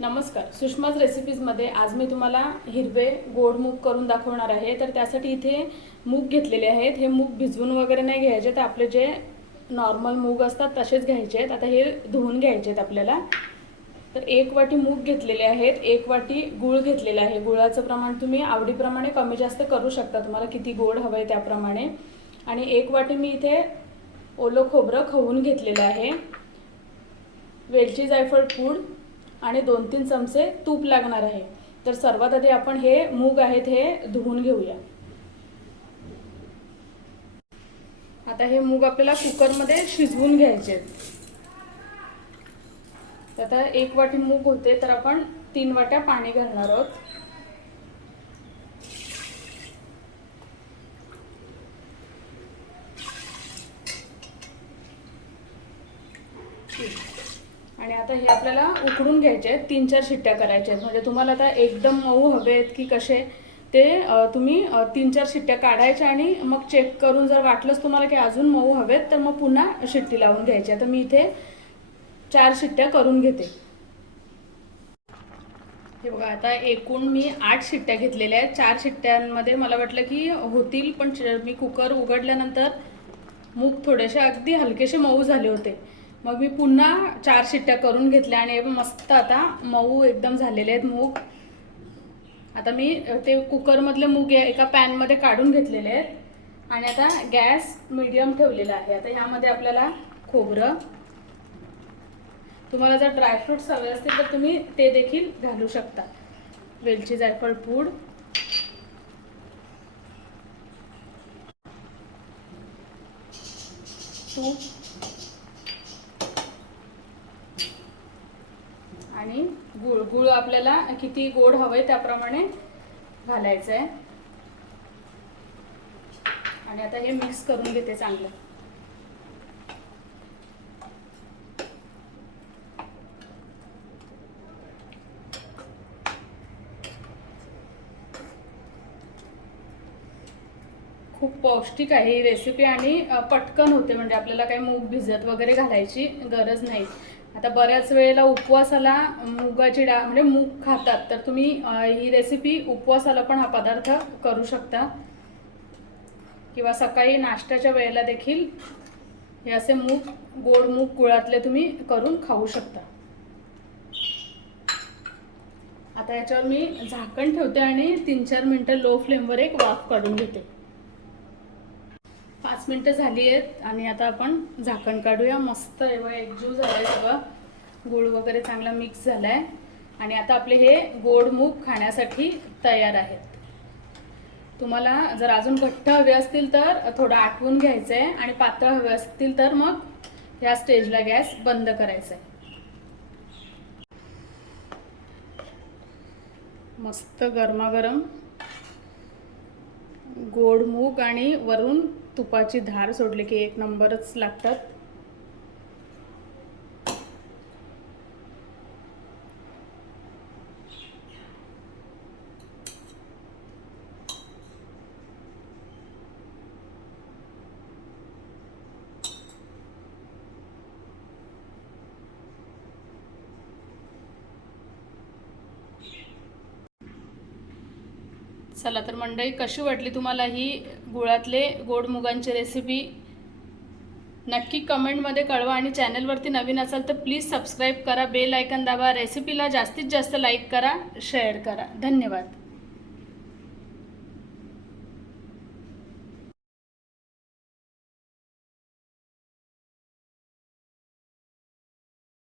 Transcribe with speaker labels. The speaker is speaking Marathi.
Speaker 1: नमस्कार. सुषमाज रेसिपीजमध्ये आज मी तुम्हाला हिरवे गोड मूग करून दाखवणार आहे. तर त्यासाठी इथे मूग घेतलेले आहेत. हे मूग भिजवून वगैरे नाही घ्यायचे. तर आपले जे नॉर्मल मूग असतात तसेच घ्यायचे आहेत. आता हे धुवून घ्यायचे आहेत आपल्याला. तर एक वाटी मूग घेतलेले आहेत. एक वाटी गूळ घेतलेला आहे. गुळाचं प्रमाण तुम्ही आवडीप्रमाणे कमी जास्त करू शकता. तुम्हाला किती गोड हवं आहे त्याप्रमाणे. आणि एक वाटी मी इथे ओलं खोबरं खवून घेतलेलं आहे. वेलची जायफळ पूड आणि दोन तीन चमचे तूप लागणार आहे. तर सर्वात आधी आपण हे मूग आहेत हे धुवून घेऊया. आता हे मूग आपल्याला कुकरमध्ये शिजवून घ्यायचे आहेत. आता एक वाटी मूग होते तर आपण तीन वाट्या पाणी घालणार आहोत. आणि आता हे आपल्याला उकडून घ्यायचे आहेत तीन चार शिट्ट्या करायच्या आहेत. म्हणजे तुम्हाला आता एकदम मऊ हवे आहेत की कसे ते तुम्ही तीन चार शिट्ट्या काढायच्या आणि मग चेक करून जर वाटलंच तुम्हाला की अजून मऊ हवेत तर मग पुन्हा शिट्टी लावून घ्यायची. आता मी इथे चार शिट्ट्या करून घेते. हे बघा आता एकूण मी आठ शिट्ट्या घेतलेल्या आहेत. चार शिट्ट्यांमध्ये मला वाटलं की होतील पण मी कुकर उघडल्यानंतर मूग थोडेसे अगदी हलकेसे मऊ झाले होते. मग मी पुन्हा चार शिट्ट्या करून घेतल्या आणि मस्त आता मऊ एकदम झालेले आहेत मूग. आता मी ते कुकरमधले मूग एका पॅनमध्ये काढून घेतलेले आहेत. आणि आता गॅस मीडियम ठेवलेला आहे. आता ह्यामध्ये आपल्याला खोबरं. तुम्हाला जर ड्रायफ्रुट्स हवे असतील तर तुम्ही ते देखील घालू शकता. वेलची जायफळ पूड. तूप आणि गुळ आपल्याला किती गोड हवंय त्याप्रमाणे घालायचं आहे आणि आता हे मिक्स करून घेते चांगलं. खूप पौष्टिक आहे ही रेसिपी आणि पटकन होते. म्हणजे आपल्याला काही मूग भिजत वगैरे घालायची गरज नाही. आता बऱ्याच वेळेला उपवासाला मुगाची डाळ म्हणजे मूग खातात. तर तुम्ही ही रेसिपी उपवासाला पण हा पदार्थ करू शकता. किंवा सकाळी नाश्त्याच्या वेळेला देखील हे असे मूग गोड मूग गुळातले तुम्ही करून खाऊ शकता. आता याच्यावर मी झाकण ठेवते आणि तीन चार मिनटं लो फ्लेमवर एक वाफ काढून घेते. पाच मिनटं झाली आहेत. आणि आता आपण झाकण काढूया. मस्त एवढं एकजीव झाला आहे सगळं. गूळ वगैरे चांगला मिक्स झाला आहे आणि आता आपले हे गोड मूग खाण्यासाठी तयार आहेत. तुम्हाला जर अजून घट्ट हवे असतील तर थोडं आटवून घ्यायचं आहे आणि पातळ हवे असतील तर मग ह्या स्टेजला गॅस बंद करायचा आहे मस्त गरमागरम गोड मूग आणि वरून तुपाची धार सोडली की एक नंबरच लागतात. चला तर मंडळी कशी वाटली तुम्हाला ही गुळातले गोड मुगांची रेसिपी नक्की कमेंटमध्ये कळवा आणि चॅनलवरती नवीन असाल तर प्लीज सबस्क्राईब करा बेल आयकन दाबा रेसिपीला जास्तीत जास्त लाईक करा शेअर करा. धन्यवाद.